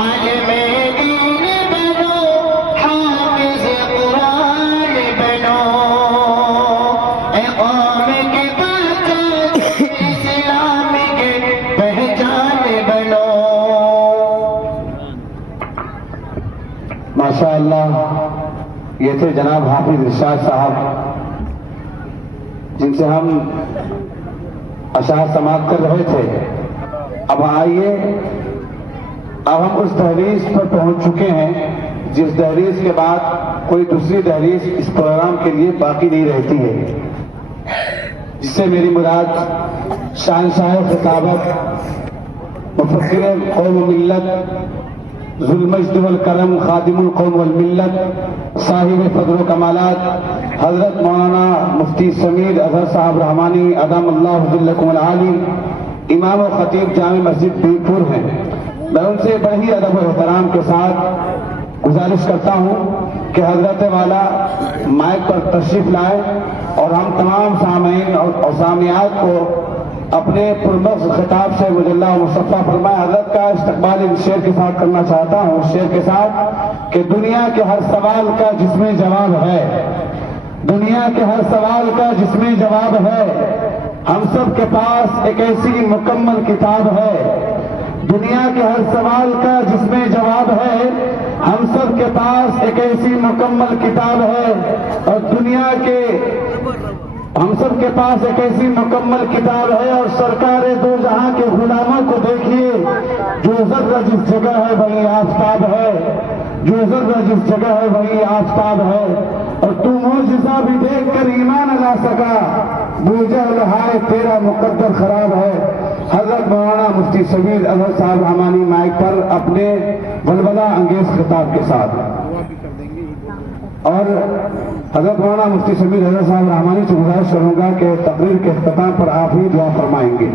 عالم دین بنو، حافظ قرآن بنو، اے قوم کے بچے اسلام کے پہچان بنو۔ ماشاء اللہ، یہ تھے جناب حافظ ارشاد صاحب، جن سے ہم اشعار سماعت کر رہے تھے۔ اب آئیے، اب ہم اس دہلیز پر پہنچ چکے ہیں جس دہلیز کے بعد کوئی دوسری دہلیز اس پروگرام کے لیے باقی نہیں رہتی ہے، جس سے میری مراد شہنشاہ خطابت، مفکر قوم و ملت، ذو المجد والکرم، خادم القوم والملت، صاحب فضل و کمالات، حضرت مولانا مفتی سمیر اظہر صاحب رحمانی ادام اللہ ذلکم العالی، امام و خطیب جامع مسجد بیپور ہیں۔ میں ان سے بڑی ادب و احترام کے ساتھ گزارش کرتا ہوں کہ حضرت والا مائک پر تشریف لائے اور ہم تمام سامعین اور سامعات کو اپنے پرمغز خطاب سے مجلہ و مصطفیٰ فرمائے۔ حضرت کا استقبال ان شعر کے ساتھ کرنا چاہتا ہوں، شعر کے ساتھ کہ دنیا کے ہر سوال کا جس میں جواب ہے، دنیا کے ہر سوال کا جس میں جواب ہے، ہم سب کے پاس ایک ایسی مکمل کتاب ہے۔ دنیا کے ہر سوال کا جس میں جواب ہے، ہم سب کے پاس ایک ایسی مکمل کتاب ہے، اور دنیا کے ہم سب کے پاس ایک ایسی مکمل کتاب ہے، اور سرکار دو جہاں کے غلاموں کو دیکھیے، جو ذرہ جس جگہ ہے وہی آفتاب ہے، جو ذرہ جس جگہ ہے وہی آفتاب ہے، اور تو معجزہ بھی دیکھ کر ایمان لا سکا، بوجھل ہائے تیرا مقدر خراب ہے۔ حضرت مولانا مفتی سمیر اظہر صاحب رحمانی مائک پر اپنے ولولہ انگیز خطاب کے ساتھ، اور حضرت مولانا مفتی سمیر اظہر صاحب رحمانی سے گزارش کروں گا کہ تقریر کے اختتام پر آپ ہی دعا فرمائیں گے۔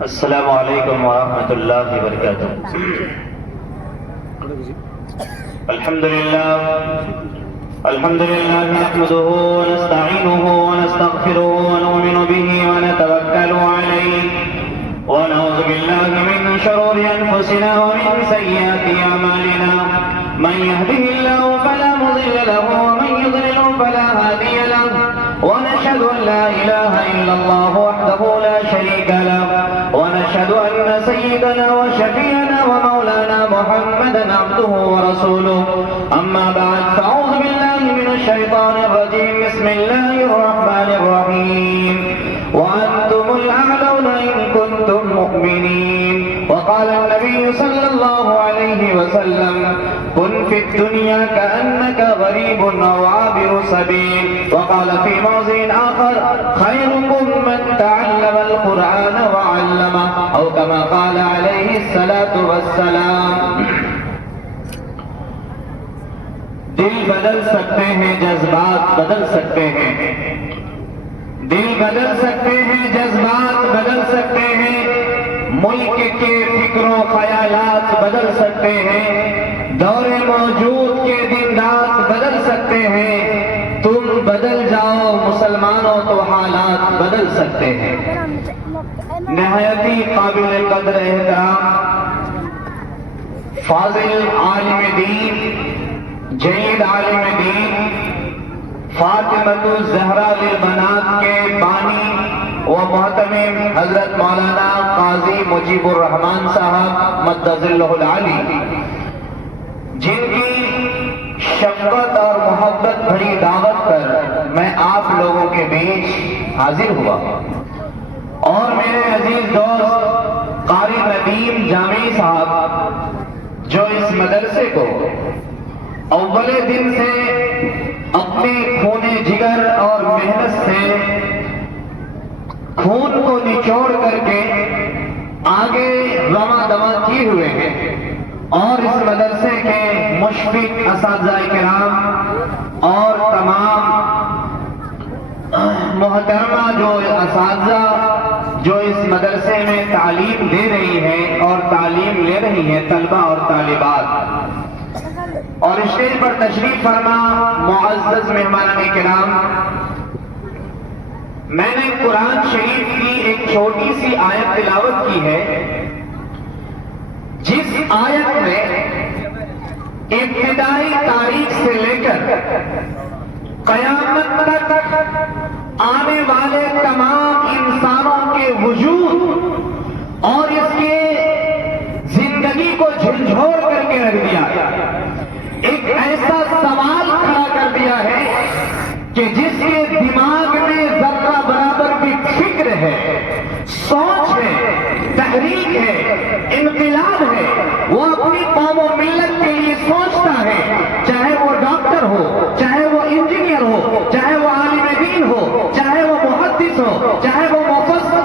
السلام علیکم ورحمۃ اللہ وبرکاتہ۔ الحمد لله نحمده ونستعينه ونستغفره ونؤمن به ونتوكل عليه ونعوذ بالله من شرور أنفسنا ومن سيئات أعمالنا، من يهده الله فلا مضل له ومن يضلل فلا هادي له، ونشهد أن لا إله إلا الله وحده لا شريك له، ونشهد أن سيدنا وشفيعنا ومولانا محمدا عبده ورسوله، أما بعد فأعوذ بالله من الشيطان الرجيم، بسم الله الرحمن الرحيم، وأنتم الأعلون إن كنتم مؤمنين، وقال النبي صلى الله عليه وسلم كن في الدنيا كأنك غريب أو عابر سبيل، وقال في موضع آخر خيركم من تعلم القرآن وعلمه، أو كما قال عليه الصلاة والسلام۔ دل بدل سکتے ہیں، جذبات بدل سکتے ہیں، دل بدل سکتے ہیں، جذبات بدل سکتے ہیں، ملک کے فکر و خیالات بدل سکتے ہیں، دور موجود کے دن رات بدل سکتے ہیں، تم بدل جاؤ مسلمانوں تو حالات بدل سکتے ہیں۔ نہایتی قابل قدر احترام فاضل عالم دین، جید عالم دین، فاطمۃ الزہرا للبنات کے بانی و محتمم حضرت مولانا قاضی مجیب الرحمان صاحب مد ظلہ العالی، جن کی شفقت اور محبت بھری دعوت پر میں آپ لوگوں کے بیچ حاضر ہوا، اور میرے عزیز دوست قاری ندیم جامی صاحب جو اس مدرسے کو اول دن سے اپنے خون جگر اور محنت سے خون کو نچوڑ کر کے آگے رواں دواں کیے ہوئے ہیں، اور اس مدرسے کے مشفق اساتذہ کرام اور تمام محترمہ جو اساتذہ جو اس مدرسے میں تعلیم دے رہی ہیں اور تعلیم لے رہی ہیں، طلبہ اور طالبات، اور اسٹیج پر تشریف فرما معزز مہمان کرام، میں نے قرآن شریف کی ایک چھوٹی سی آیت تلاوت کی ہے، جس آیت میں ابتدائی تاریخ سے لے کر قیامت تک آنے والے تمام انسانوں کے وجود اور اس کے زندگی کو جھنجھوڑ کر کے رکھ دیا، ایک ایسا سوال کھڑا کر دیا ہے کہ جس کے دماغ میں ذرہ برابر بھی فکر ہے، سوچ ہے، تحریک ہے، انقلاب ہے، وہ اپنی قوم و ملت کے لیے سوچتا ہے، چاہے وہ ڈاکٹر ہو، چاہے وہ انجینئر ہو، چاہے وہ عالم دین ہو، چاہے وہ محدث ہو، چاہے وہ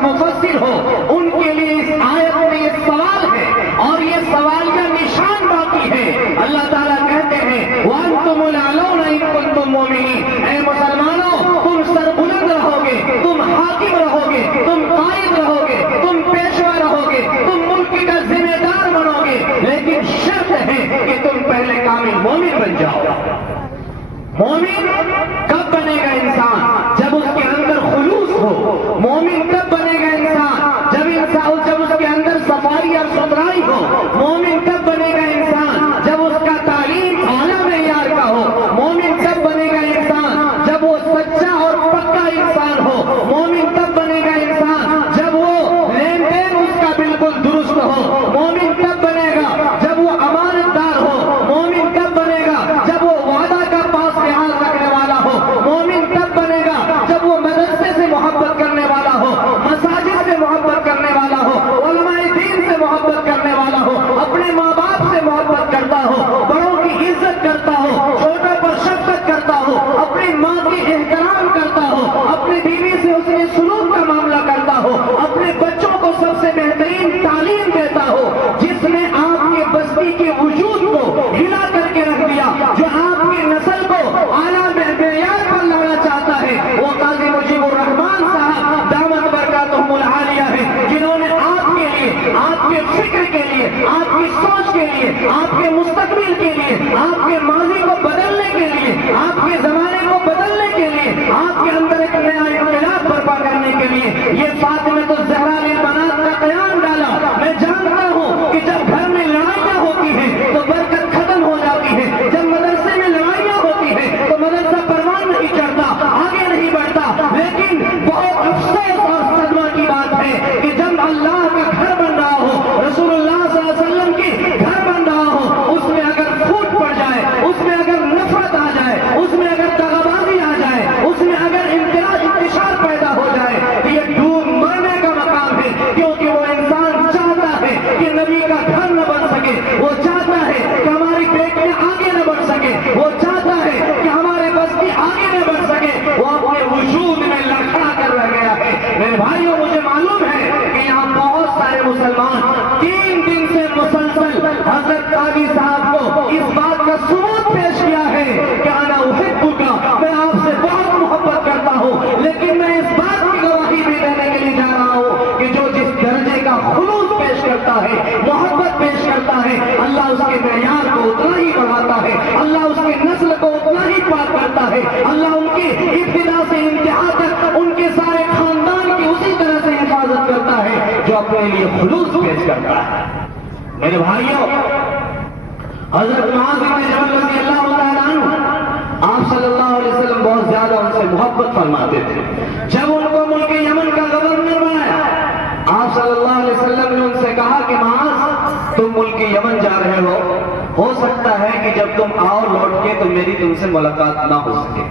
مفسر ہو، ان کے لیے اس آیت میں یہ سوال ہے اور یہ سوال کا نشان باقی ہے۔ اللہ تعالیٰ کہتے ہیں وَأَنْتُمُ الْأَعْلَوْنَ إِن كُنتُم مُّؤْمِنِينَ، اے مسلمانوں تم سربلند رہو گے، تم حاکم رہو گے، تم قائد رہو گے، تم پیشوا رہو گے، تم ملک کا ذمہ دار بنو گے، لیکن شرط ہے کہ تم پہلے کامل مومن بن جاؤ۔ مومن کب بنے گا انسان؟ جب اس کے اندر خلوص ہو۔ مومن کب بنے گا انسان؟ جب اس کے اندر صفائی اور ستھرائی ہو۔ مومن کب بنے گا انسان؟ جب اس کا تعلیم اعلیٰ معیار کا ہو۔ مومن کب بنے گا انسان؟ جب وہ سچا اور پکا انسان ہو۔ مومن کب بنے گا انسان؟ جب وہ لین دین اس کا بالکل درست ہو۔ مومن کب بنے گا؟ جب وہ امانت دار ہو۔ مومن کب بنے گا؟ جب وہ وعدہ کا پاس لحاظ رکھنے والا ہو۔ مومن کب بنے گا؟ جب وہ مدرسے سے محبت کرنے والا ہو، مساجد سے محبت کرنے والا ہو، علماء دین سے محبت کرنے والا ہو، اپنے ماں باپ سے محبت کرتا ہو، بڑوں کی عزت کرتا ہو، چھوٹوں پر شفقت کرتا ہو، اپنی ماں کی احترام کرتا ہو، اپنی بیوی سے اس کے سلوک کا معاملہ کرتا ہو، اپنے بچوں کو سب سے بہترین تعلیم دیتا ہو، جس نے آپ کے بستی کے وجود کو ہلا کر کے رکھ دیا، جو آپ کی نسل کو اعلیٰ معیار پر لانا چاہتا ہے، وہ قاضی مجیب الرحمان صاحب دامت برکاتہم العالیہ ہے، جنہوں نے آپ کے لیے، آپ کے فکر کے لیے، آپ کی سوچ کے لیے، آپ کے مستقبل کے لیے، آپ کے ماضی کو بدلنے کے لیے، آپ کے زمانے کو بدلنے کے لیے، آپ کے اندر ایک نیا انقلاب برپا کرنے کے لیے یہ فاطمہ الزہرا للبنات کا قیام ڈالا۔ میں جانتا ہوں کہ جب گھر میں لڑائیاں ہوتی ہیں تو برکت ختم ہو جاتی ہے، جب مدرسے میں لڑائیاں ہوتی ہیں تو مدرسہ پروان نہیں چڑھتا، آگے نہیں بڑھتا، لیکن بہت افسوس اور صدمہ کی بات ہے کہ جب اللہ کا گھر بن رہا ہو، رسول اللہ صلی اللہ علیہ وسلم کی گھر بن رہا ہو، اس میں اگر پھوٹ پڑ جائے، اس میں اگر نفرت آ جائے، اس میں اگر دغابازی آ جائے، اس میں اگر انتشار پیدا ہو جائے تو یہ ڈوب مرنے کا مقام ہے، کیونکہ وہ انسان چاہتا ہے کہ نبی کا گھر نہ بن سکے، وہ چاہتا ہے کہ ہماری بیٹیاں آگے نہ بڑھ سکے، وہ چاہتا ہے کہ ہمارے بستی آگے نہ بڑھ سکے، وہ اپنے وجود میں لڑکھڑا کر رہ گیا ہے۔ میرے بھائیوں مجھے معلوم ہے کہ یہاں بہت سارے مسلمان 3 دن سے مسلسل حضرت قاضی صاحب کو اس بات کا ثبوت پیش کیا ہے کہ انا احبک، میں آپ سے بہت محبت کرتا ہوں، لیکن میں اس بات کی گواہی بھی دینے کے لیے جا رہا ہوں کہ جو جس درجے کا خلوص پیش کرتا ہے، محبت پیش کرتا ہے، اللہ اس کے معیار کو اتنا ہی بڑھاتا ہے، اللہ اس کی نسل کو اتنا ہی پاک کرتا ہے، اللہ ان کی ابتدا سے انتہا تک ان کے سارے خاندان کی اسی طرح سے حفاظت کرتا ہے جو اپنے لیے خلوص پیش کرتا ہے۔ میرے بھائیوں، حضرت معاذ بن جبل رضی اللہ تعالیٰ عنہ آپ صلی اللہ علیہ وسلم بہت زیادہ ان سے محبت فرماتے تھے۔ جب ان کو ملک یمن کا گورنر بنایا، آپ صلی اللہ علیہ وسلم نے ان سے کہا کہ معاذ تم ملک یمن جا رہے ہو سکتا ہے کہ جب تم آؤ لوٹ کے تو میری تم سے ملاقات نہ ہو سکے۔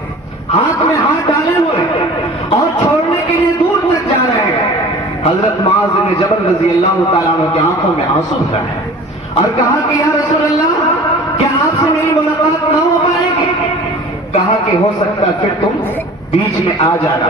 ہاتھ میں ہاتھ ڈالے ہوئے اور چھوڑنے کے لیے دور تک جا رہے ہیں۔ حضرت معاذ بن جبل رضی اللہ تعالیٰ عنہ کی آنکھوں میں آنسو بھرا ہے اور کہا کہ یا رسول اللہ کیا آپ سے میری ملاقات نہ ہو پائے گی؟ کہا کہ ہو سکتا پھر تم بیچ میں آ جانا۔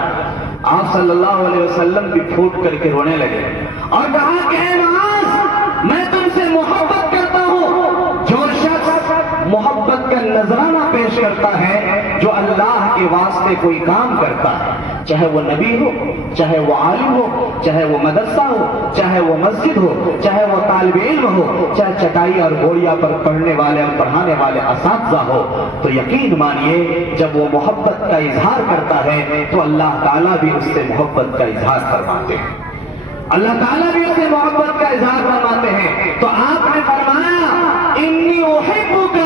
آپ صلی اللہ علیہ وسلم بھی پھوٹ کر کے رونے لگے اور کہا کہ اے معاذ میں تم سے محبت کرتا ہوں، جو شخص محبت کا نذرانہ پیش کرتا ہے جو اللہ کے واسطے کوئی کام کرتا ہے، چاہے وہ نبی ہو، چاہے وہ عالم ہو، چاہے وہ مدرسہ ہو، چاہے وہ مسجد ہو، چاہے وہ طالب علم ہو، چاہے چٹائی اور گوڑیا پر پڑھنے والے اور پڑھانے والے اساتذہ ہو، تو یقین مانیے جب وہ محبت کا اظہار کرتا ہے تو اللہ تعالیٰ بھی اس سے محبت کا اظہار فرماتے ہیں، اللہ تعالیٰ بھی اس سے محبت کا اظہار فرماتے ہیں۔ تو آپ نے فرمایا انی احبک،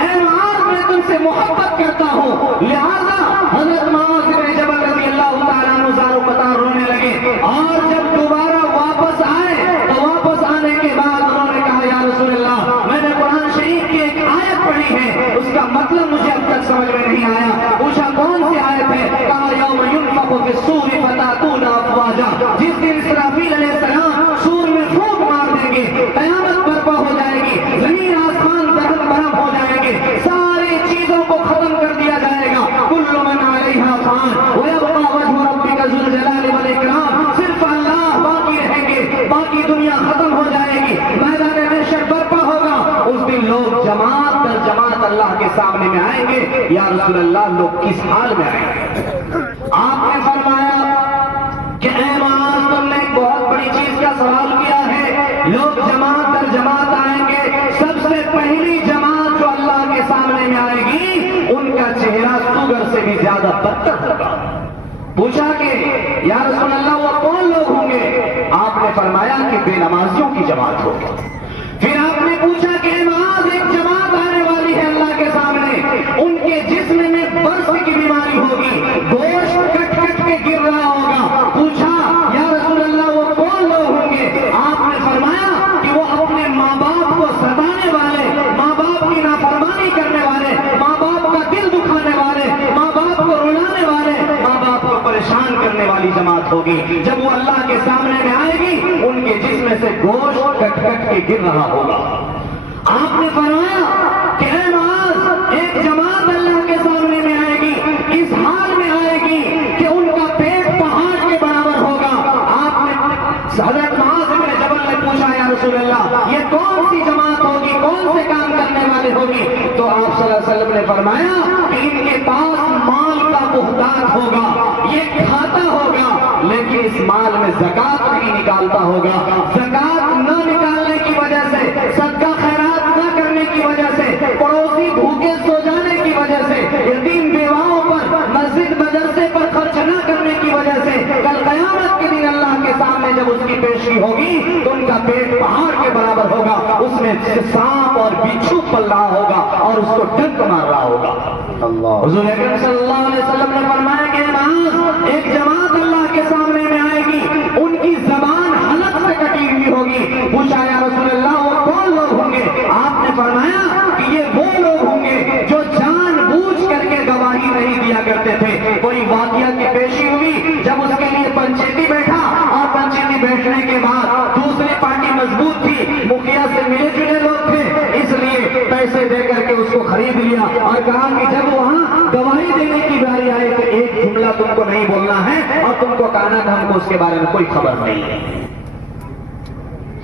اے معاذ میں تم سے محبت کرتا ہوں، لہذا حضرت معاذ بن جبل رضی اللہ تعالیٰ عنہ زار و قطار رونے لگے، اور جب دوبارہ واپس آئے تو واپس آنے کے بعد انہوں نے کہا یا رسول اللہ میں نے قرآن شریف کی ایک آیت پڑھی ہے، اس کا مطلب مجھے اب تک سمجھ میں نہیں آیا۔ پوچھا کون سی آیت ہے؟ کہا یوم ینفخ فی الصور فتأتون افواجا، جس دن اسرافیل علیہ السلام سور میں پھونک مار دیں گے، قیامت برپا ہو جائے گی، زمین آسمان درہم برہم ہو جائیں گے، ساری چیزوں کو ختم کر دیا جائے گا، کل من علیہا فان ویبقى وجہ ربک ذو الجلال والاکرام، صرف اللہ باقی رہیں گے، باقی دنیا ختم ہو جائے گی، میدان محشر برپا ہوگا، اس دن لوگ جماعت در جماعت اللہ کے سامنے میں آئیں گے۔ یا رسول اللہ لوگ کس حال میں آئیں گے؟ آپ نے فرمایا کہ اے معاذ تم نے ایک بہت بڑی چیز کا سوال کیا ہے، لوگ جماعت در جماعت آئیں گے، سب سے پہلی جماعت جو اللہ کے سامنے میں آئے گی ان کا چہرہ سوگر سے بھی زیادہ بدتر ہوگا۔ پوچھا کہ یا رسول اللہ وہ کون لوگ ہوں گے؟ آپ نے فرمایا کہ بے نمازیوں کی جماعت ہوگی۔ پھر آپ نے پوچھا کہ اے معاذ ایک جماعت آنے والی ہے اللہ کے سامنے، ان کے جسم میں برس کی بیماری ہوگی، گوشت کٹ کٹ کے گر رہا ہوگا۔ پوچھا یا رسول اللہ وہ کون لوگ ہوں گے؟ آپ نے فرمایا کہ وہ اپنے ماں باپ کو ستانے والے، ماں باپ کی نافرمانی کرنے والے، ماں باپ کا دل دکھانے والے، ماں باپ کو رلانے والے، ماں باپ کو پریشان کرنے والی جماعت ہوگی۔ جب وہ اللہ کے سامنے میں آئے گی ان کے جسم سے گوشت کٹ کٹ کے گر رہا ہوگا۔ آپ نے فرمایا کہ اے معاذ ایک جماعت اللہ کے سامنے میں آئے گی، اس حال میں آئے گی کہ ان کا پیٹ پہاڑ کے برابر ہوگا۔ آپ نے حضرت معاذ بن جبل نے پوچھا یا رسول اللہ یہ کون سی جماعت ہوگی، کون سے کام کرنے والے ہوگی؟ تو آپ صلی اللہ علیہ وسلم نے فرمایا کہ ان کے پاس مال کا بہتات ہوگا، یہ کھاتا ہوگا لیکن اس مال میں زکات نہیں نکالتا ہوگا، زکات نہ نکالنے کی وجہ سے، صدقہ خیرات نہ کرنے کی وجہ سے، پڑوسی بھوکے سو جانے کی وجہ سے، یتیم بیواؤں پر، مسجد مدرسے پر خرچ نہ کرنے کی وجہ سے کل قیامت کے دن اللہ کے سامنے جب اس کی پیشی ہوگی تو ان کا پیٹ پہاڑ کے برابر ہوگا، اس میں سانپ اور بچھو پل رہا ہوگا اور اس کو ڈنک مار رہا ہوگا۔ حضور اکرم صلی اللہ علیہ وسلم نے فرمایا کہ معاذ ایک جماعت اللہ کے سامنے میں آئے گی، ان کی زبان حلق سے کٹی ہوئی ہوگی۔ پوچھا یا رسول اللہ وہ کون لوگ ہوں گے؟ آپ نے فرمایا کہ یہ وہ لوگ ہوں گے جو جان بوجھ کر کے گواہی نہیں دیا کرتے تھے۔ کوئی واقعہ کی پیشی ہوئی، جب اس کے لیے پنچیتی بیٹھا اور پنچیتی بیٹھنے کے بعد دوسری پارٹی مضبوط تھی، مکھیا سے ملے جلے لوگ تھے، اس لیے پیسے دے کر کے اس کو خرید لیا اور کہا کہ جب وہاں گواہی دینے کی باری آئے تو ایک جملہ تم کو نہیں بولنا ہے اور تم کو کہنا کہ ہم کو اس کے بارے میں کوئی خبر نہیں ہے۔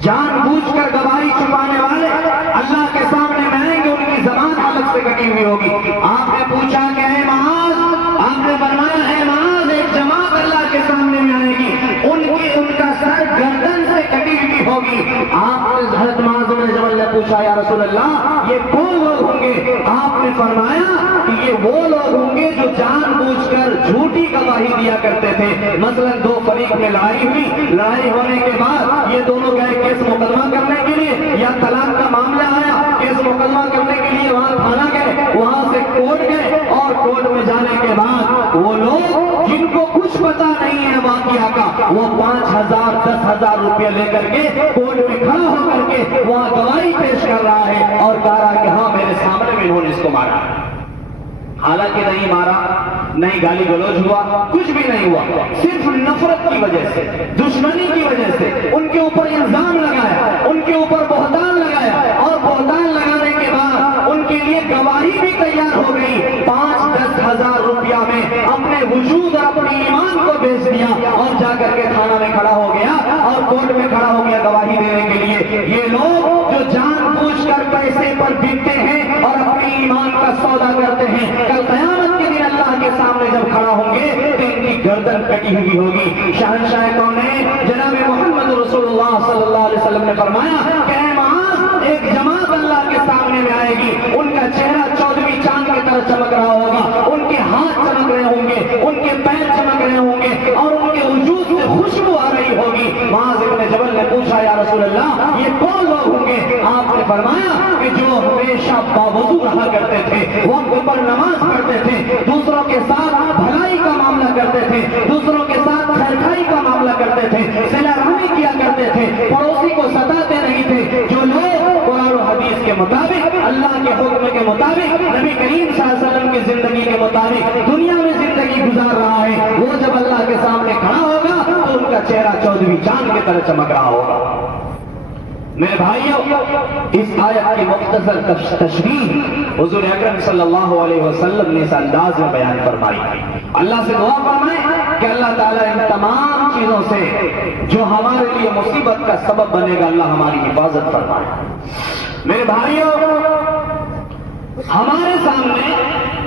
جان بوجھ کر گواہی چھپانے والے اللہ کے سامنے میں آئیں گے، ان کی زبان حلق سے کٹی ہوئی ہوگی۔ آپ نے پوچھا کہ اے معاذ، آپ نے فرمایا اے معاذ ایک جماعت اللہ کے سامنے میں آئے گی، ان کا سر گردن سے کٹی ہوئی ہوگی۔ آپ نے حضرت معاذ بن جبل نے پوچھا یا رسول اللہ یہ کون لوگ ہوں گے؟ آپ نے فرمایا کہ یہ وہ لوگ ہوں گے جو جان بوجھ کر جھوٹی گواہی دیا کرتے تھے۔ مثلا دو فریق میں لڑائی ہوئی، لڑائی ہونے کے بعد یہ دونوں گئے کیس مقدمہ کرنے کے لیے، یا طلاق کا معاملہ آیا، کیس مقدمہ کرنے کے لیے وہاں تھانہ گئے، وہاں سے کورٹ گئے، اور کورٹ میں جانے کے بعد وہ لوگ جن کو کچھ پتا نہیں ہے واقعہ کا، وہ 5,000 10,000 روپیہ لے کر کے کورٹ میں کھڑا ہو کر کے وہاں گواہی پیش کر رہا ہے اور کہہ رہا ہے کہ ہاں میرے سامنے میں انہوں نے اس کو مارا، حالانکہ نہیں مارا، نہیں گالی گلوچ ہوا، کچھ بھی نہیں ہوا، صرف نفرت کی وجہ سے، دشمنی کی وجہ سے ان کے اوپر الزام لگایا، ان کے اوپر بہتان لگایا، اور بہتان لگانے کے بعد ان کے لیے گواہی بھی تیار ہو گئی۔ 5-10 ہزار روپیہ میں اپنے وجود اور اپنے ایمان کو بیچ دیا اور جا کر کے تھانہ میں کھڑا ہو گیا اور کورٹ میں کھڑا ہو گیا گواہی دینے کے لیے۔ یہ لوگ جو جان بوجھ کر پیسے پر بکتے ہیں اور اپنے ایمان کا سودا کرتے ہیں، کل قیامت کے دن اللہ کے سامنے جب کھڑا ہوں گے تو ان کی گردن کٹی ہوئی ہوگی۔ شہنشاہ کونین جناب محمد رسول اللہ صلی اللہ علیہ وسلم نے فرمایا کہ اے معاذ، ایک جماعت اللہ کے سامنے میں آئے گی، ان کا چہرہ 14ویں چاند کی طرح چمک رہا ہوگا، ان کے ہاتھ چمک رہے ہوں گے، ان کے پیر چمک رہے ہوں گے اور ان کے وجود سے خوشبو آ رہی ہوگی۔ معاذ ابن جبل نے پوچھا یا رسول اللہ یہ کون لوگ ہوں گے؟ آپ نے فرمایا کہ جو ہمیشہ باوضو رہا کرتے تھے، وقت پر نماز پڑھتے تھے، دوسروں کے ساتھ بھلائی کا معاملہ کرتے تھے، دوسروں کے ساتھ خیرخائی کا معاملہ کرتے تھے، صلہ رحمی کیا کرتے تھے، پڑوسی کو ستاتے نہیں تھے، جو لوگ قرآن و حدیث کے مطابق، اللہ کے حکم کے مطابق، نبی کریم صلی اللہ علیہ وسلم کی زندگی کے مطابق دنیا میں زندگی گزار رہا ہے، وہ جب اللہ کے سامنے کھڑا ہوگا تو ان کا چہرہ 14ویں چاند کی طرح چمک رہا ہوگا۔ میرے بھائیوں، اس آیت کی مختصر تشریح حضور اکرم صلی اللہ علیہ وسلم نے اس انداز میں بیان فرمائی۔ اللہ سے دعا فرمائیں کہ اللہ تعالیٰ ان تمام چیزوں سے جو ہمارے لیے مصیبت کا سبب بنے گا، اللہ ہماری حفاظت فرمائے۔ میرے بھائیوں، ہمارے سامنے،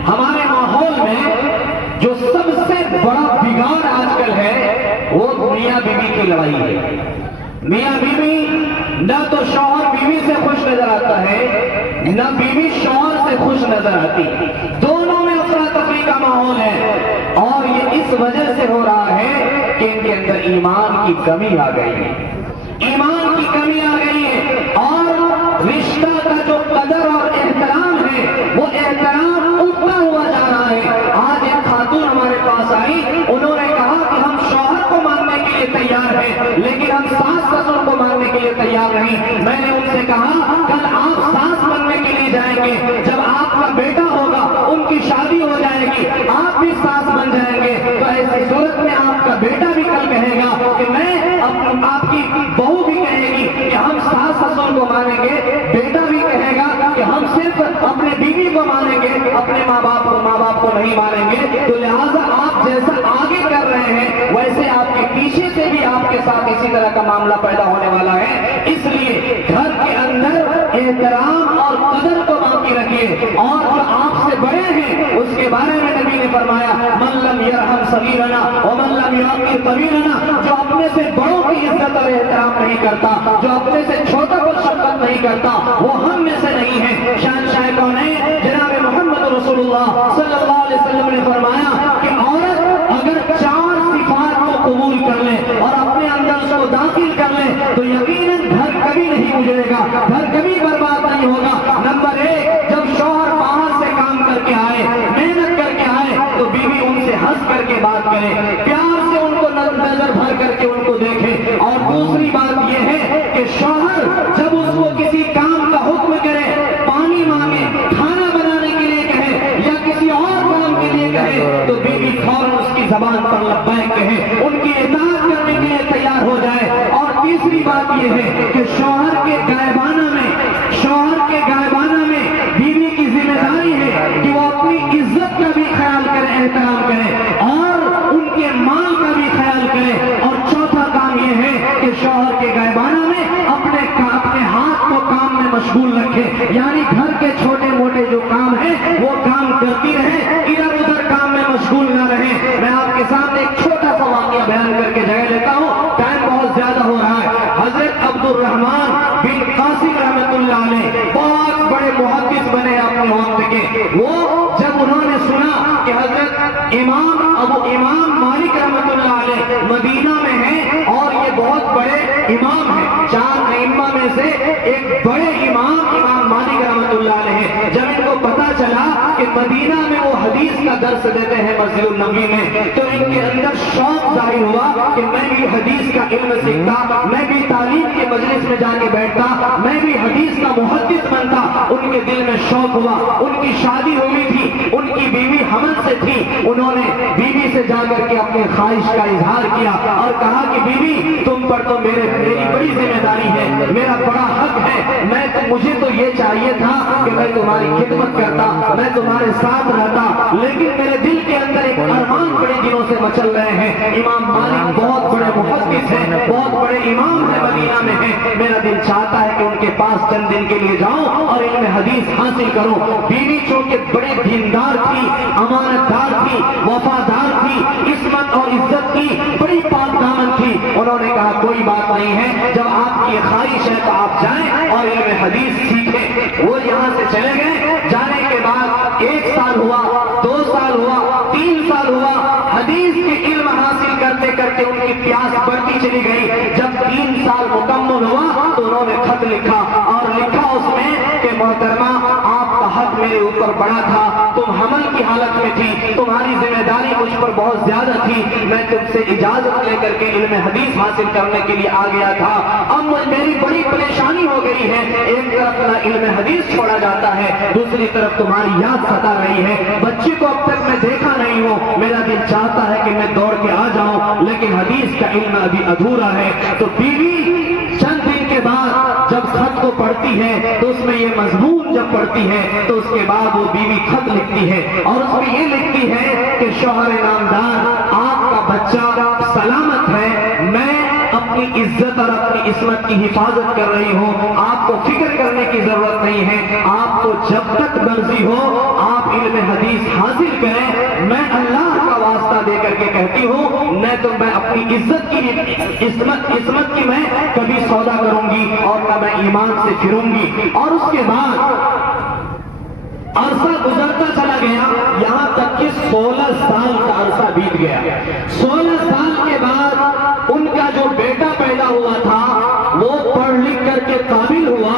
ہمارے ماحول میں جو سب سے بڑا بگاڑ آج کل ہے وہ میاں بیوی کی لڑائی ہے۔ میاں بیوی نہ تو شوہر بیوی سے خوش نظر آتا ہے، نہ بیوی شوہر سے خوش نظر آتی، دونوں میں افراتفری کا ماحول ہے، اور یہ اس وجہ سے ہو رہا ہے کہ ان کے اندر ایمان کی کمی آ گئی ہے، ایمان کی کمی آ گئی ہے، اور رشتہ کا جو قدر اور احترام ہے وہ احترام اٹھتا ہوا جا رہا ہے۔ آج ایک خاتون ہمارے پاس آئی، انہوں نے کہا کہ ہم شوہر کو ماننے کے لیے تیار ہیں لیکن ہم ساس سسر کو ماننے کے لیے تیار نہیں۔ میں نے ان سے کہا کل آپ ساس بننے کے لیے جائیں گے، جب آپ کا بیٹا ہوگا ان کی شادی ہو جائے گی، آپ بھی ساس بن جائیں گے، تو ایسی صورت میں آپ کا بیٹا بھی کل کہے گا کہ میں، آپ کی بہو بھی کہے گی کہ ہم ساس سسر کو مانیں گے، بیٹا بھی کہے گا کہ ہم صرف اپنے بیوی کو مانیں گے، اپنے ماں باپ کو نہیں مانیں گے۔ تو لہٰذا آپ جیسا آگے کر رہے ہیں ویسے آپ کے پیچھے سے بھی آپ کے ساتھ اسی طرح کا معاملہ پیدا ہونے والا ہے۔ اس لیے گھر کے اندر احترام اور قدر کو باقی رکھیے، اور جو آپ سے بڑے ہیں اس کے بارے میں نبی نے فرمایا من لم یرحم صغیرنا ومن لم یعقر کبیرنا، جو اپنے سے بڑوں کی عزت اور احترام نہیں کرتا، جو اپنے سے چھوٹا کو شفقت نہیں کرتا، وہ ہم میں سے نہیں ہے۔ شہنشاہ کونین جناب محمد رسول اللہ صلی اللہ علیہ وسلم نے فرمایا کہ عورت اگر 4 صفات کو قبول کر لے اور اپنے اندر اس کو داخل کر لے تو یقیناً گھر کبھی نہیں گزرے گا، گھر کبھی برباد نہیں ہوگا۔ نمبر 1، جب شوہر باہر سے کام کر کے آئے، محنت کر کے آئے تو بیوی ان سے ہنس کر کے بات کرے، پیار سے ان کو نظر بھر کر کے ان کو دیکھے۔ اور دوسری بات یہ ہے کہ شوہر جب اس کو کسی کام کا حکم کرے، پانی مانگے، کھانا بنانے کے لیے کہے یا کسی اور کام کے لیے کہے تو بیوی فوراً اس کی زبان پر لبیک کہے، ان کی اطاعت کرنے کے لیے تیار ہو جائے۔ اور تیسری بات یہ ہے کہ شوہر کے غائبانہ میں بیوی کی ذمہ داری ہے کہ وہ اپنی عزت کا بھی خیال کرے، احترام کرے، اور ان کے مال کا بھی خیال کرے۔ اور چوتھا کام یہ ہے کہ شوہر کے غائبانہ میں اپنے ہاتھ کو کام میں مشغول رکھے، یعنی گھر کے چھوٹے موٹے جو کام ہیں وہ کام کرتی رہے، ادھر ادھر کام میں مشغول نہ رہے۔ میں آپ کے سامنے ایک چھوٹا سا واقعہ بیان کر کے جگہ لیتا ہوں، ٹائم بہت زیادہ ہو رہا ہے۔ حضرت عبد الرحمن بن قاسم رحمۃ اللہ علیہ بہت بڑے محدث بنے اپنے وقت کے، وہ جب انہوں نے سنا کہ حضرت امام مالک رحمۃ اللہ علیہ مدینہ میں ہیں اور یہ بہت بڑے امام ہیں، 4 ائمہ میں سے ایک بڑے امام مالک رحمۃ اللہ علیہ، جب ان کو پتا چلا کہ مدینہ میں وہ حدیث کا درس دیتے ہیں مسجد النبوی میں، تو ان کے اندر شوق ظاہر ہوا کہ میں بھی حدیث کا علم سیکھتا، میں بھی تعلیم کے مجلس میں جا کے بیٹھتا، میں بھی حدیث کا محدث بنتا۔ ان کے دل میں شوق ہوا، ان کی شادی ہوئی تھی، ان کی بیوی حمل سے تھی، انہوں نے بیوی سے جا کر کے اپنے خواہش کا اظہار کیا اور کہا کہ بیوی تم پر تو میری بڑی ذمہ داری ہے، میرا بڑا حق ہے، مجھے تو یہ چاہیے تھا کہ میں تمہاری خدمت کرتا، میں تمہارے ساتھ رہتا، لیکن میرے دل کے اندر ایک ارمان بڑے دنوں سے مچل رہے ہیں۔ امام مالک بہت بڑے محدث ہیں, بہت بڑے امام ہیں, مدینہ میں ہیں, میرا دل چاہتا ہے کہ ان کے پاس چند دن کے لیے جاؤں اور علم حدیث حاصل کروں. بیوی چونکہ بڑی دیندار تھی, امانت دار تھی, وفادار تھی, عصمت اور عزت کی بڑی پاک دامن تھی. انہوں نے کہا کوئی بات نہیں ہے, جب آپ کی خواہش ہے تو آپ جائیں اور علم حدیث سیکھیں. وہ یہاں سے چلے گئے. جانے کے بعد 1 سال ہوا, 2 سال ہوا, 3 سال ہوا, حدیث کے علم حاصل کرتے کرتے ان کی پیاس بڑھتی چلی گئی. جب 3 سال مکمل ہوا تو انہوں نے خط لکھا اور لکھا اس میں کہ محترمہ آپ کا حق میرے اوپر بڑا تھا, تم حمل کی حالت میں تھی, تمہاری ذمہ داری مجھ پر بہت زیادہ تھی, میں تم سے اجازت لے کر کے علم حدیث حاصل کرنے کے لیے آ گیا تھا. اب میری بڑی پریشانی ہو گئی ہے, ایک طرف نہ علم حدیث چھوڑا جاتا ہے, دوسری طرف تمہاری یاد ستا رہی ہے, بچے کو اب تک میں دیکھا نہیں ہوں, میرا دل چاہتا ہے کہ میں دوڑ کے آ جاؤں لیکن حدیث کا علم ابھی ادھورا ہے. تو بیوی چند دن کے بعد جب خط کو پڑھتی ہے تو اس میں یہ مضمون جب پڑھتی ہے تو اس کے بعد وہ بیوی خط لکھتی ہے اور اس میں یہ لکھتی ہے کہ شوہر نامدار, آپ کا بچہ سلامت ہے, میں اپنی عزت اور اپنی عصمت کی حفاظت کر رہی ہوں, آپ کو فکر کرنے کی ضرورت نہیں ہے, آپ کو جب تک مرضی ہو آپ علم حدیث حاصل کریں. میں اللہ کا واسطہ دے کر کے کہتی ہوں, نہ تو میں اپنی عزت کی عصمت کی میں کبھی سودا کروں گی اور نہ میں ایمان سے پھروں گی. اور اس کے بعد عرصہ گزرتا چلا گیا, یہاں تک کہ 16 سال کا عرصہ بیت گیا. 16 سال کے بعد ان کا جو بیٹا پیدا ہوا تھا وہ پڑھ لکھ کر کے قابل ہوا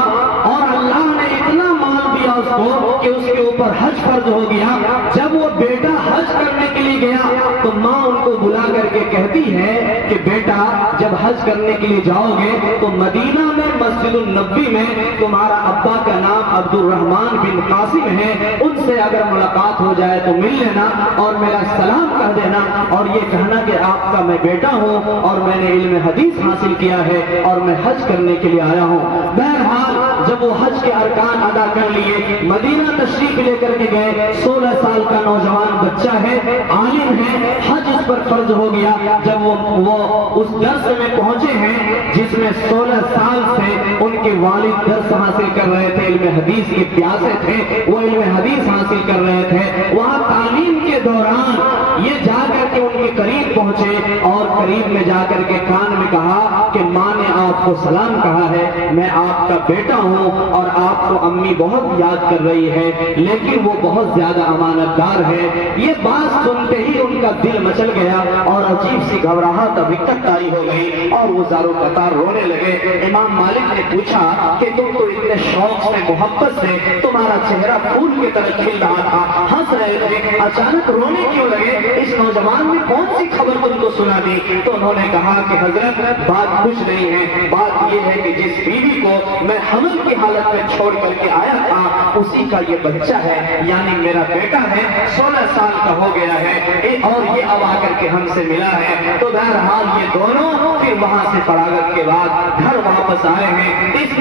اور اللہ نے اتنا مال دیا اس کو کہ اس کے اوپر حج فرض ہو گیا. جب وہ بیٹا حج کرنے کے لیے گیا تو ماں ان کو بلا کر کے کہتی ہے کہ بیٹا جب حج کرنے کے لیے جاؤ گے تو مدینہ میں مسجد النبی میں تمہارا ابا کا نام عبد الرحمن بن قاسم ہے, ان سے اگر ملاقات ہو جائے تو مل لینا اور میرا سلام کہہ دینا اور یہ کہنا کہ آپ کا میں بیٹا ہوں اور میں نے علم حدیث حاصل کیا ہے اور میں حج کرنے کے لیے آیا ہوں. بہرحال جب وہ حج کے ارکان ادا کر لیے, مدینہ تشریف لے کر کے گئے. 16 سال کا نوجوان بچہ ہے, عالم ہے, حج اس پر فرض ہو گیا. جب وہ اس درس میں پہنچے ہیں جس میں 16 سال سے ان کے والد درس حاصل کر رہے تھے, علم حدیث کے پیاسے تھے, وہ علم حدیث حاصل کر رہے تھے. وہاں تعلیم کے دوران یہ جا کر کے ان کے قریب پہنچے اور قریب میں جا کر کے کان میں کہا کہ ماں نے آپ کو سلام کہا ہے, میں آپ کا بیٹا ہوں اور آپ کو امی بہت یاد کر رہی ہے لیکن وہ بہت زیادہ امانت دار ہے. یہ بات سنتے ہی ان کا دل مچل گیا اور عجیب سی گھبراہٹ اور دقت طاری ہو گئی اور وہ زارو قطار رونے لگے. امام مالک نے پوچھا کہ تم تو اتنے شوق سے محبت سے, تمہارا چہرہ پھول کی طرح کھل رہا تھا, ہنس رہے تھے, اچانک رونے کیوں لگے؟ اس نوجوان نے کون سی خبر تم کو سنا دی؟ تو انہوں نے کہا کہ حضرت بات کچھ نہیں ہے, بات یہ ہے کہ جس بیوی کو میں حمل کی حالت میں چھوڑ کر کے آیا تھا اسی کا یہ بچہ ہے, یعنی میرا بیٹا ہے, 16 سال کا ہو گیا ہے اور یہ اب آ کر کے ہم سے ملا ہے. تو بہرحال یہ دونوں پھر وہاں سے فراغت کے بعد گھر واپس آئے ہیں. اس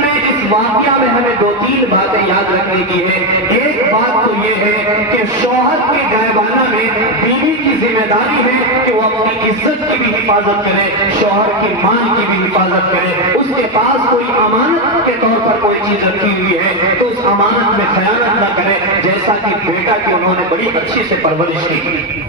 واقعہ میں ہمیں 2-3 باتیں یاد رکھنے کی ہے. ایک بات تو یہ ہے کہ شوہر کے غائبانہ میں بیوی کی ذمہ داری ہے کہ وہ اپنی عزت کی بھی حفاظت کرے, شوہر کی مال کی بھی حفاظت کرے. اس کے پاس کوئی امانت کے طور پر کوئی چیز رکھی ہوئی ہے تو اس امانت میں خیانت نہ کرے, جیسا کہ بیٹا کی انہوں نے بڑی اچھی سے پرورش کی.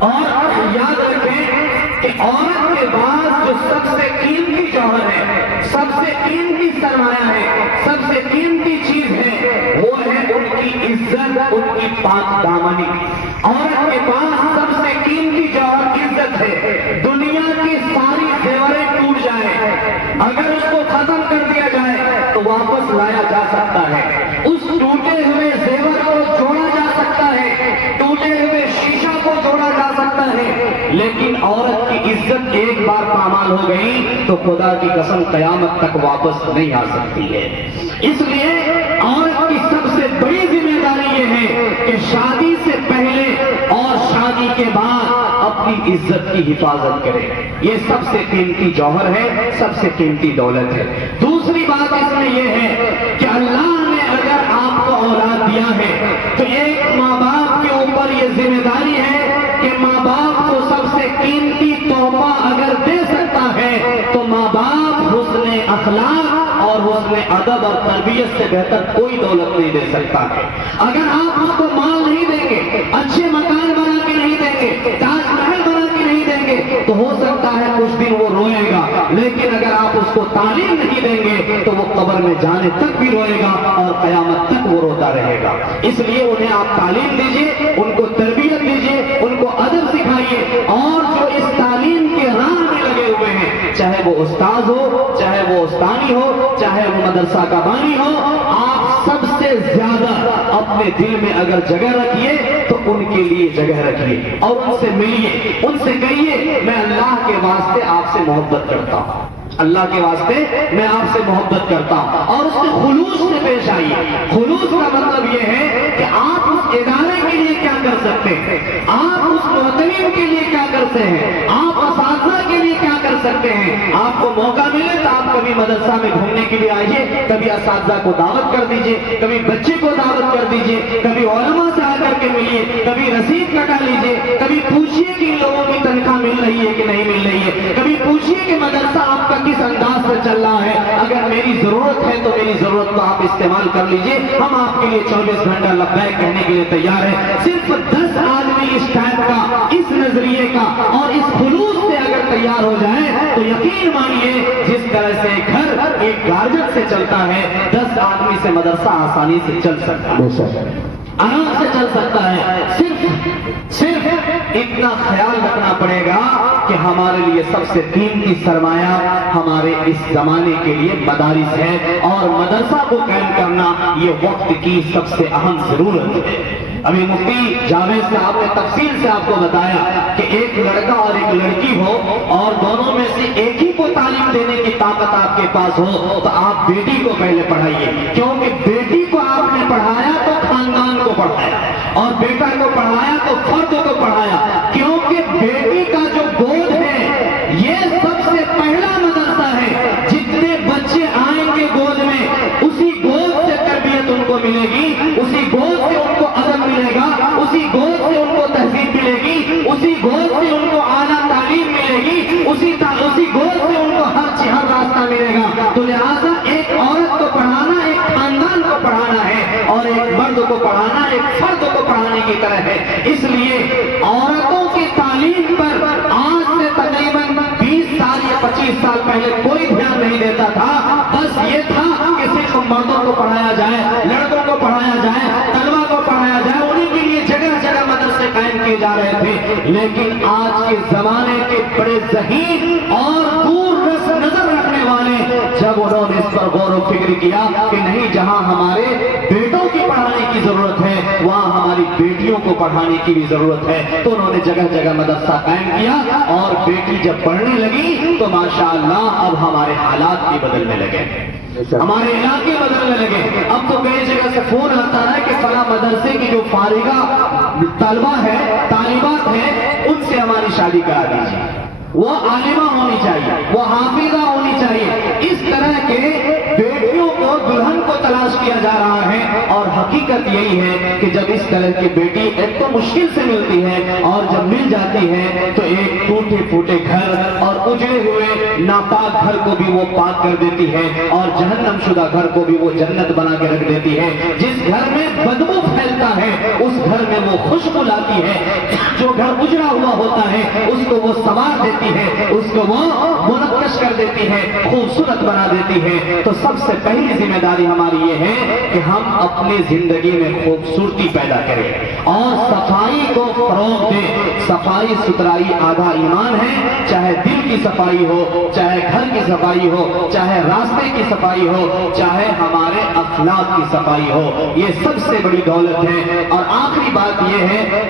اور یاد رکھیں کہ عورت کے بعد جو سب سے قیمتی جوہر ہے, سب سے قیمتی سرمایہ ہے, سب سے قیمتی چیز ہے وہ ہے ان کی عزت, ان کی پاک دامنی. عورت کے پاس سب سے قیمتی جوہر عزت ہے. دنیا کی ساری زیوریں ٹوٹ جائیں, اگر اس کو ختم کر دیا جائے تو واپس لایا جا سکتا ہے, اس ٹوٹے ہوئے زیور کو جوڑا جا سکتا ہے, ٹوٹے ہوئے شیشہ کو جوڑا جا سکتا ہے, لیکن عورت کی عزت ایک بار پامال ہو گئی تو خدا کی قسم قیامت تک واپس نہیں آ سکتی ہے. اس لیے عورت کی سب سے بڑی ذمہ داری یہ ہے کہ شادی سے پہلے اور شادی کے بعد اپنی عزت کی حفاظت کرے. یہ سب سے قیمتی جوہر ہے, سب سے قیمتی دولت ہے. دوسری بات اس میں یہ ہے کہ اللہ نے اگر آپ کو اولاد دیا ہے تو ایک ماں باپ کے اوپر یہ ذمہ داری ہے کہ ماں باپ کو سب سے قیمتی تحفہ اگر دے سکتے اخلاق اور حسن ادب اور تربیت سے بہتر کوئی دولت نہیں دے سکتا ہے۔ اگر آپ اس کو مال نہیں دیں گے، اچھے مکان بنا کے نہیں دیں گے، تاج محل بنا کے نہیں دیں گے، تو ہو سکتا ہے کچھ دن وہ روئے گا، لیکن اگر آپ اس کو تعلیم نہیں دیں گے تو وہ قبر میں جانے تک بھی روئے گا اور قیامت تک وہ روتا رہے گا۔ اس لیے انہیں آپ تعلیم دیجئے، ان کو تربیت دیجئے، ان کو ادب سکھائیے، اور جو اس تعلیم کے راہ میں لگے ہوئے ہیں، چاہے وہ استاذ ہو، چاہے وہ استانی ہو، چاہے وہ مدرسہ کا بانی ہو، آپ سب سے زیادہ اپنے دل میں اگر جگہ رکھیے تو ان کے لیے جگہ رکھیے اور ان سے ملیے، ان سے کہیے میں اللہ کے واسطے آپ سے محبت کرتا ہوں، اللہ کے واسطے میں آپ سے محبت کرتا ہوں، اور اس سے خلوص سے پیش آئیے۔ خلوص کا مطلب یہ ہے کہ آپ اس ادارے کے لیے کیا کر سکتے ہیں، آپ اس معتلم کے لیے کیا کرتے ہیں، آپ اساتذہ کے لیے کیا کر سکتے ہیں۔ آپ کو موقع ملے تو آپ کبھی مدرسہ میں گھومنے کے لیے آئیے، کبھی اساتذہ کو دعوت کر دیجئے، کبھی بچے کو دعوت کر دیجئے، کبھی علماء سے آ کر کے ملیے، کبھی رسید کٹا لیجئے، کبھی پوچھئے کہ ان لوگوں کی تنخواہ مل رہی ہے کہ نہیں مل رہی ہے، کبھی پوچھئے کہ مدرسہ آپ کا کس انداز سے چل رہا ہے، اگر میری ضرورت ہے تو میری ضرورت کو آپ استعمال کر لیجئے، ہم آپ کے لیے 24 گھنٹہ لبیک کہنے کے لیے تیار ہیں۔ صرف 10 آدمی اس ٹائپ کا، اس نظریے کا اور اس خلوص سے اگر تیار ہو جائیں تو یقین مانیے جس طرح سے گھر ایک گارجن سے چلتا ہے، 10 آدمی سے مدرسہ آسانی سے چل سکتا ہے، آرام سے چل سکتا ہے۔ صرف اتنا خیال رکھنا پڑے گا کہ ہمارے لیے سب سے قیمتی سرمایہ ہمارے اس زمانے کے لیے مدارس ہے، اور مدرسہ کو قائم کرنا یہ وقت کی سب سے اہم ضرورت ہے۔ ابھی مفتی جاوید صاحب نے تفصیل سے آپ کو بتایا کہ ایک لڑکا اور ایک لڑکی ہو اور دونوں میں سے ایک ہی کو تعلیم دینے کی طاقت آپ کے پاس ہو تو آپ بیٹی کو پہلے پڑھائیے، کیونکہ بیٹی کو آپ نے پڑھایا تو خاندان کو پڑھایا، اور بیٹا کو پڑھایا تو فرد کو پڑھایا، کیونکہ بیٹی کا جو گود ہے یہ سب سے پہلا مدرسہ ہے۔ جتنے بچے آئیں گے گود میں، اسی گود سے تربیت ان کو ملے گی، اسی گود سے ان کو ادب ملے گا، اسی گود سے ان کو تہذیب ملے گی، اسی گود سے ان کو اعلیٰ تعلیم ملے گی، اسی گود سے ان کو ہر راستہ ملے گا۔ تو لہٰذا ایک عورت کو پڑھانا ایک خاندان کو پڑھانا ہے، اور ایک مرد کو پڑھانا ایک فرد کو پڑھانے کی طرح ہے۔ اس لیے عورتوں کی تعلیم پر آج سے تقریباً 20 سال یا 25 سال پہلے کوئی دھیان نہیں دیتا تھا، بس یہ تھا کہ صرف مردوں کو پڑھایا جائے، لڑکوں کو پڑھایا جائے، طلبا کو پڑھایا جائے، انہیں کے لیے جگہ جگہ مدرسے قائم کیے جا رہے تھے۔ لیکن آج کے زمانے کے بڑے ذہین اور دور نظر رکھنے والے جب انہوں نے اس پر غور و فکر کیا کہ نہیں، جہاں ہمارے بیٹوں کی پڑھانے کی ضرورت ہے وہاں ہماری بیٹیوں کو پڑھانے کی بھی ضرورت ہے، تو انہوں نے جگہ جگہ مدرسہ قائم کیا، اور بیٹی جب پڑھنے لگی تو ماشاءاللہ اب ہمارے حالات بھی بدلنے لگے، ہمارے علاقے بدلنے لگے۔ اب تو کئی جگہ سے فون آتا ہے کہ فلاں مدرسے کی جو فارغہ طلبہ ہے، طالبات ہیں، ان سے ہماری شادی کرا دیجیے، وہ عالمہ ہونی چاہیے، وہ حافظہ ہونی چاہیے۔ اس طرح کے بیٹیوں کو دلہن کو تلاش کیا جا رہا ہے، اور حقیقت یہی ہے کہ جب اس طرح کی بیٹی ایک تو مشکل سے ملتی ہے، اور جب مل جاتی ہے تو ایک ٹوٹے پھوٹے گھر اور اجڑے ہوئے ناپاک گھر کو بھی وہ پاک کر دیتی ہے، اور جہنم شدہ گھر کو بھی وہ جنت بنا کے رکھ دیتی ہے۔ جس گھر میں بدبو پھیلتا ہے اس گھر میں وہ خوشبو لاتی ہے، جو گھر اجڑا ہوا ہوتا ہے اس کو وہ سنوار دیتی ہے، اس کو وہ منقش کر دیتی ہے، خوبصورت بنا دیتی ہے۔ تو سب سے پہلی ذمہ داری ہماری یہ ہے کہ ہم اپنی زندگی میں خوبصورتی پیدا کریں اور صفائی کو فروغ دیں۔ صفائی ستھرائی آدھا ایمان ہے، چاہے دل کی صفائی ہو، چاہے گھر کی صفائی ہو، چاہے راستے کی صفائی ہو، چاہے ہمارے اخلاق کی صفائی ہو، یہ سب سے بڑی دولت ہے۔ اور آخری بات یہ ہے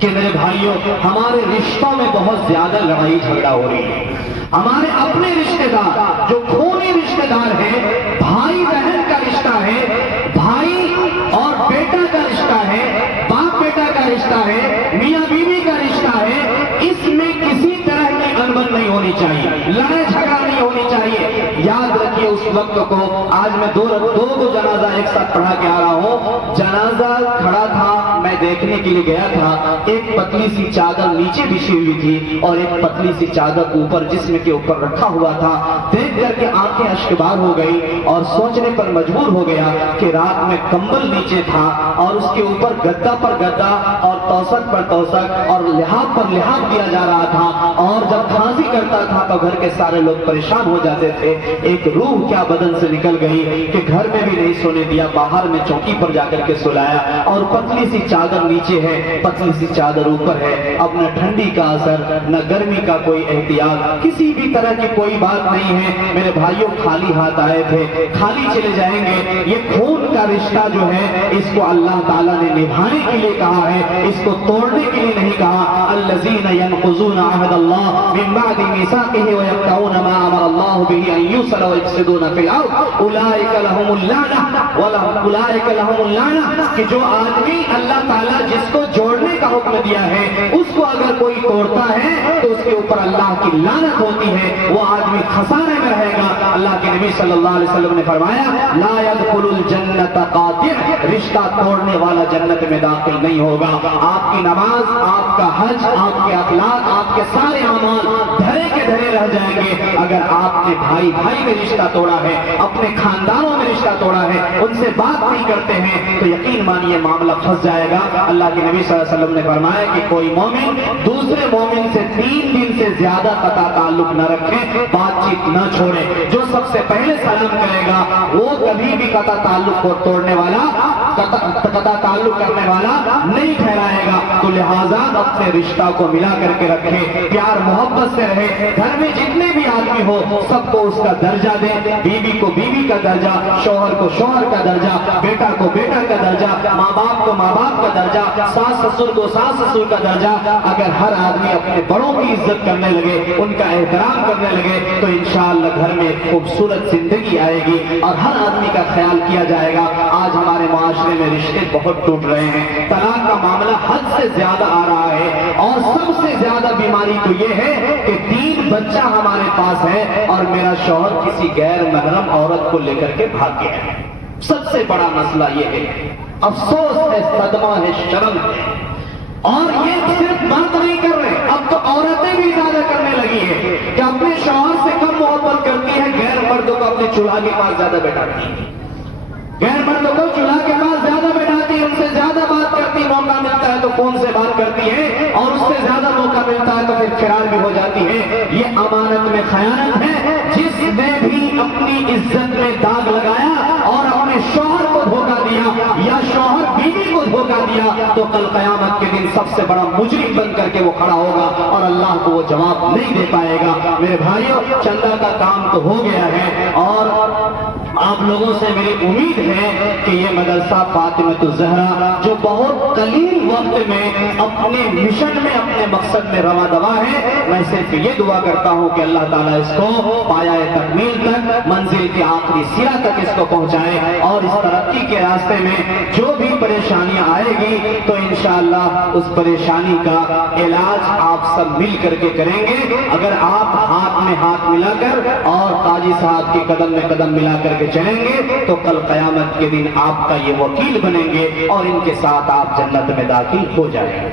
کہ میرے بھائیوں، ہمارے رشتوں میں بہت زیادہ لڑائی جھگڑا ہو رہی ہے۔ ہمارے اپنے رشتہ دار جو خونی رشتہ دار ہیں، بھائی بہن کا رشتہ ہے، بھائی اور بیٹا کا رشتہ ہے، باپ بیٹا کا رشتہ ہے، میاں بیوی کا رشتہ ہے، اس میں کسی طرح کی انبن نہیں ہونی چاہیے، لڑائی جھگڑا نہیں ہونی چاہیے۔ یاد رکھیے اس وقت کو آج میں دو کو جنازہ ایک ساتھ پڑھا کے آ رہا ہوں. جنازہ کھڑا تھا, میں دیکھنے کے لیے گیا تھا. ایک پتلی سی چادر نیچے بچھی ہوئی تھی اور ایک پتلی سی چادر اوپر جسم کے اوپر رکھا ہوا تھا. دیکھ کر کے آنکھیں اشکبار ہو گئی اور سوچنے پر مجبور ہو گیا کہ رات میں کمبل نیچے تھا اور اس کے اوپر گدا پر گدا اور توسک پر توسک اور لحاف پر لحاف دیا جا رہا تھا. اور جب کھانسی کرتا تھا تو گھر کے سارے لوگ پریشان ہو جاتے تھے. ایک روح کیا بدن سے نکل گئی کہ گھر میں بھی نہیں سونے دیا, باہر میں چوکی پر جا کر کے سلایا. اور پتلی سی چادر نیچے ہے, پتلی سی چادر اوپر ہے. اب نہ ٹھنڈی کا اثر نہ گرمی کا کوئی احتیاط, کسی بھی طرح کی کوئی بات نہیں ہے. میرے بھائیوں خالی ہاتھ آئے تھے, خالی چلے جائیں گے. یہ خون کا رشتہ جو ہے اس کو اللہ تعالیٰ نے نبھانے کے لیے کہا ہے, اس کو توڑنے کے لیے نہیں کہا. الذین ينقضون عہد اللہ من بعد میثاقہ ویقطعون ما امر اللہ به ان یوصل ویفسدون فی الارض اولئک لهم اللعنۃ اولئک لهم اللعنۃ. کہ جو آدمی اللہ تعالیٰ جس کو جوڑنے کا حکم دیا ہے اس کو اگر کوئی توڑتا ہے تو اس کے اوپر اللہ کی لعنت ہوتی ہے, وہ آدمی خسارے میں رہے گا. اللہ کے نبی صلی اللہ علیہ وسلم نے فرمایا لا يدخل الجنت قاطع, رشتہ توڑنے والا جنت میں داخل نہیں ہوگا. آپ کی نماز, آپ کا حج, آپ کے اخلاق, آپ کے سارے اعمال دھرے کے دھرے رہ جائیں گے اگر آپ نے بھائی بھائی میں رشتہ توڑا ہے, اپنے خاندانوں میں رشتہ توڑا ہے, ان سے بات نہیں کرتے ہیں تو یقین مانیے معاملہ پھنس جائے گا. اللہ کے نبی صلی اللہ علیہ وسلم نے فرمایا کہ کوئی مومن دوسرے مومن سے 3 دن سے زیادہ قطع تعلق نہ رکھے, بات چیت نہ چھوڑے. جو سب سے پہلے سلام کرے گا وہ کبھی بھی قطع تعلق کو توڑنے والا, قطع تعلق کرنے والا نہیں ٹھہرائے گا. تو لہٰذا اپنے رشتہ کو ملا کر کے رکھے, پیار محبت سے رہے. گھر میں جتنے بھی آدمی ہو سب کو اس کا درجہ دے, بیوی کو بیوی کا درجہ, شوہر کو شوہر کا درجہ, بیٹا کو بیٹا کا درجہ, ماں باپ کو ماں باپ کا درجہ, ساس سسر کو ساس سسر کا درجہ. اگر ہر آدمی اپنے بڑوں کی عزت کرنے لگے, ان کا احترام کرنے لگے تو انشاءاللہ گھر میں ایک خوبصورت زندگی آئے گی اور ہر آدمی کا خیال کیا جائے گا. آج ہمارے معاشرے میں رشتے بہت ٹوٹ رہے ہیں, طلاق کا معاملہ حد سے زیادہ آ رہا ہے اور سب سے زیادہ بیماری تو یہ ہے کہ 3 بچہ ہمارے پاس ہے اور میرا شوہر کسی غیر محرم عورت کو لے کر کے بھاگ گیا ہے. سب سے بڑا مسئلہ یہ ہے, افسوس ہے, صدمہ ہے, شرم ہے. اور یہ صرف مرد نہیں کر رہے, اب تو عورتیں بھی زیادہ کرنے لگی ہیں کہ اپنے شوہر سے کم محبت کرتی ہے, غیر مردوں کو اپنے چولہا کے پاس زیادہ بیٹھاتی ہے, غیر مردوں کو چولہا کے پاس زیادہ بیٹھاتی ہے, ان سے زیادہ بات کرتی, موقع ملتا ہے تو فون سے بات کرتی ہے اور اس سے زیادہ موقع ملتا ہے تو پھر فرار بھی ہو جاتی ہے. یہ امانت میں خیانت ہے. جس نے بھی اپنی عزت میں داغ لگایا اور اپنے شوہر کو دھوکہ دیا یا شوہر بیوی کو دھوکہ دیا تو کل قیامت کے دن سب سے بڑا مجرم بن کر کے وہ کھڑا ہوگا اور اللہ کو وہ جواب نہیں دے پائے گا. میرے بھائیوں, چندہ کا کام تو ہو گیا ہے اور آپ لوگوں سے میری امید ہے کہ یہ مدرسہ فاطمۃ الزہرا جو بہت قلیل وقت میں اپنے مشن میں, اپنے مقصد میں رواں دوا ہے, میں صرف یہ دعا کرتا ہوں کہ اللہ تعالیٰ اس کو پایہ تکمیل تک, منزل کے آخری سرا تک اس کو پہنچائے اور اس ترقی کے راستے میں جو بھی پریشانیاں آئے گی تو انشاءاللہ اس پریشانی کا علاج آپ سب مل کر کے کریں گے. اگر آپ ہاتھ میں ہاتھ ملا کر اور قاضی صاحب کے قدم میں قدم ملا کر کے چلیں گے تو کل قیامت کے دن آپ کا یہ وکیل بنیں گے اور ان کے ساتھ آپ جنت میں داخل ہو جائیں گے.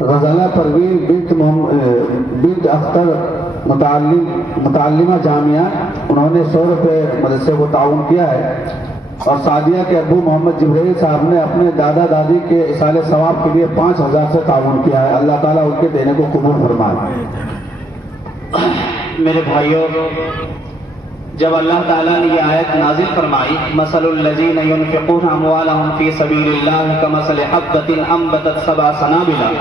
غزالہ پروین بنت اختر متعلمہ جامعہ, انہوں نے 100 روپے مدرسے کو تعاون کیا ہے. اور سعدیہ کے ابو محمد جبریل صاحب نے اپنے دادا دادی کے ایصال ثواب کے لیے 5000 سے تعاون کیا ہے. اللہ تعالیٰ ان کے دینے کو قبول فرمائے. میرے بھائیوں, جب اللہ تعالیٰ نے یہ آیت نازل فرمائی مثل الذین ينفقون اموالهم فی سبیل اللہ کمثل حبۃ انبتت 7 سنابل,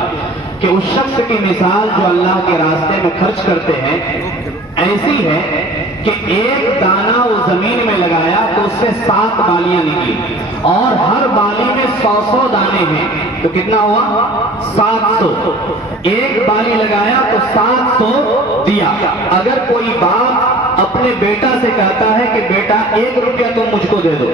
کہ اس شخص کی مثال جو اللہ کے راستے میں خرچ کرتے ہیں ایسی ہے کہ ایک دانہ وہ زمین میں لگایا تو اس سے 7 بالیاں نکلی اور ہر بالی میں 100 دانے ہیں تو کتنا ہوا 700. ایک بالی لگایا تو 700 دیا. اگر کوئی باپ اپنے بیٹا سے کہتا ہے کہ بیٹا 1 روپیہ تم مجھ کو دے دو،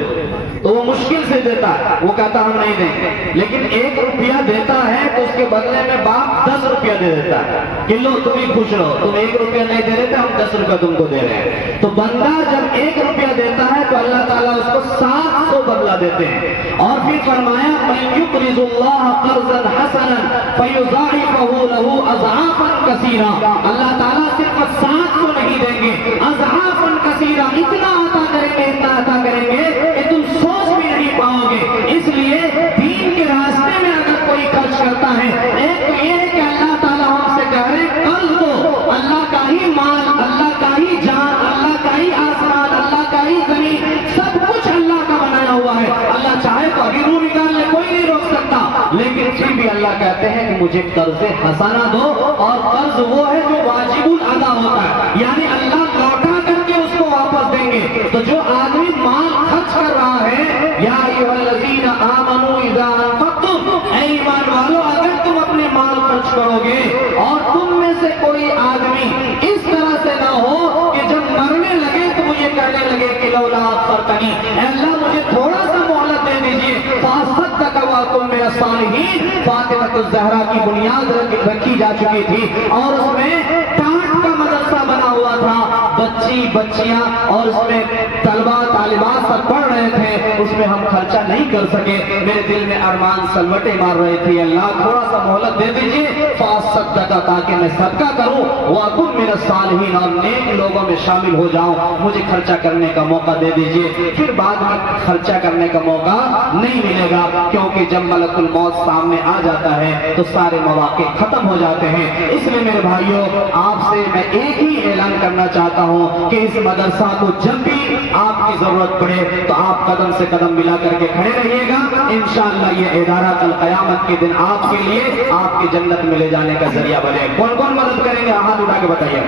تو وہ مشکل سے دیتا ہے، وہ کہتا ہم نہیں دیں گے، لیکن 1 روپیہ دیتا ہے تو اس کے بدلے میں باپ 10 روپیہ دے دیتا ہے کہ لو تم ہی خوش رہو، تم 1 روپیہ نہیں دے رہے تھے، ہم 10 روپیہ تم کو دے رہے ہیں۔ تو بندہ جب 1 روپیہ دیتا ہے تو اللہ تعالیٰ اس کو 700 بدلہ دیتے ہیں، اور پھر فرمایا مَن يُقْرِضُ اللَّهَ قَرْضًا حَسَنًا فَيُضَاعِفَهُ لَهُ أَضْعَافًا كَثِيرًا، اللہ تعالیٰ صرف 700 نہیں دیں گے، اضعافاً کثیرہ، اتنا عطا کریں گے، اتنا عطا کریں گے کہ تم سوچ بھی نہیں پاؤ گے۔ اس لیے دین کے راستے میں اگر کوئی خرچ کرتا ہے، ایک تو یہ ہے کہ اللہ تعالیٰ ہم سے کہہ رہے ہیں قرض دو، اللہ کا ہی مال، اللہ کا ہی جان، اللہ کا ہی آسمان، اللہ کا ہی زمین، سب کچھ اللہ کا بنایا ہوا ہے، اللہ چاہے تو ابھی روح نکال لے، کوئی نہیں روک سکتا، لیکن پھر بھی اللہ کہتے ہیں کہ مجھے قرض حسنہ دو، اور قرض وہ ہے جو واجب الادا ہوتا ہے، یعنی اللہ لوٹا کر کے اس کو واپس دیں گے۔ تو جو آدمی مال خرچ کر رہا ہے، یا ایھا الذین آمنوا اذا انفقتم، اے ایمان والو اگر تم اپنے مال خرچ کرو گے، اور تم میں سے کوئی آدمی اس طرح سے نہ ہو کہ جب مرنے لگے تو مجھے کہنے لگے کہ لولا اخرتنی، اے اللہ مجھے تھوڑا سا مہلت دے دیجیے، فاصدق واکن من الصالحین، فاطمہ الزہرا کی بنیاد رکھی جا چکی تھی، اور اس میں ٹانٹ کا مدرسہ بنا ہوا تھا، بچی بچیاں اور اس میں طلبہ طالبات سب پڑھ رہے تھے، اس میں ہم خرچہ نہیں کر سکے، میرے دل میں ارمان سلوٹیں مار رہے تھے، اللہ تھوڑا سا مہلت دے دیجیے، فاصدق، تاکہ میں صدقہ کروں، واکن من الصالحین، اور نیک لوگوں میں شامل ہو جاؤں، مجھے خرچہ کرنے کا موقع دے دیجیے۔ پھر بعد میں خرچہ کرنے کا موقع نہیں ملے گا، کیونکہ جب ملک الموت سامنے آ جاتا ہے تو سارے مواقع ختم ہو جاتے ہیں۔ اس لیے میرے بھائیوں، آپ سے میں ایک ہی اعلان کرنا چاہتا ہوں کہ اس مدرسہ کو جب بھی آپ کی ضرورت پڑے تو آپ قدم سے قدم ملا کر کے کھڑے رہیے گا، انشاءاللہ یہ ادارہ کل قیامت کے دن آپ کے لیے آپ کی جنت میں لے جانے کا ذریعہ بنے۔ کون کون مدد کریں گے؟ ہاتھ اٹھا کے بتائیے۔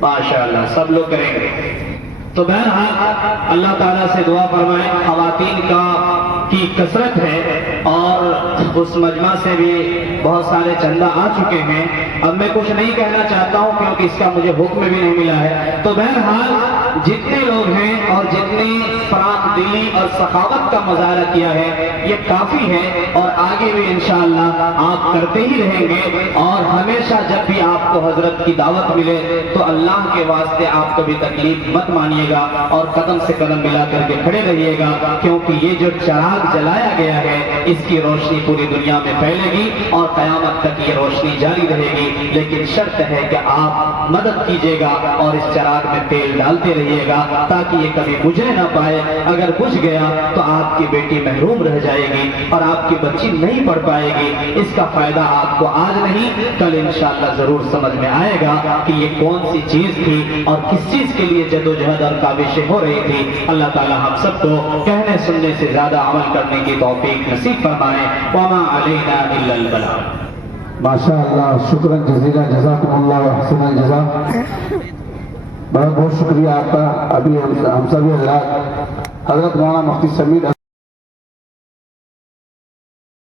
ماشاءاللہ سب لوگ کریں گے۔ تو بہرحال اللہ تعالیٰ سے دعا فرمائیں، خواتین کی کثرت ہے اور اس مجمع سے بھی بہت سارے چندہ آ چکے ہیں، اب میں کچھ نہیں کہنا چاہتا ہوں کیونکہ اس کا مجھے حکم بھی نہیں ملا ہے، تو بہرحال جتنے لوگ ہیں اور جتنی فراخ دلی اور سخاوت کا مظاہرہ کیا ہے یہ کافی ہے، اور آگے بھی انشاءاللہ آپ کرتے ہی رہیں گے، اور ہمیشہ جب بھی آپ کو حضرت کی دعوت ملے تو اللہ کے واسطے آپ کبھی تکلیف مت مانیے گا، اور قدم سے قدم ملا کر کے کھڑے رہیے گا، کیونکہ یہ جو چراغ جلایا گیا ہے اس کی روشنی پوری دنیا میں پھیلے گی اور قیامت تک یہ روشنی جاری رہے گی، لیکن شرط ہے کہ آپ مدد کیجیے گا اور اس چراغ میں تیل ڈالتے رہیے گا تاکہ یہ کبھی بجھنے نہ پائے، اگر بجھ گیا تو آپ کی بیٹی محروم رہ جائے گی اور آپ کی بچی نہیں پڑھ پائے گی، اس کا فائدہ آپ کو آج نہیں کل انشاءاللہ ضرور سمجھ میں آئے گا کہ یہ کون سی چیز تھی اور کس چیز کے لیے جدوجہد اور کاوشیں ہو رہی تھی۔ اللہ تعالی ہم سب کو کہنے سننے سے زیادہ عمل کرنے کی توفیق نصیب فرمائے۔ وما علینا الا البلاغ۔ ماشاءاللہ، شکرا جزیلا، جزاکم اللہ احسن الجزا۔ بہت بہت شکریہ آپ کا۔ ابھی ہم سبھی حضرات حضرت مولانا مفتی سمیر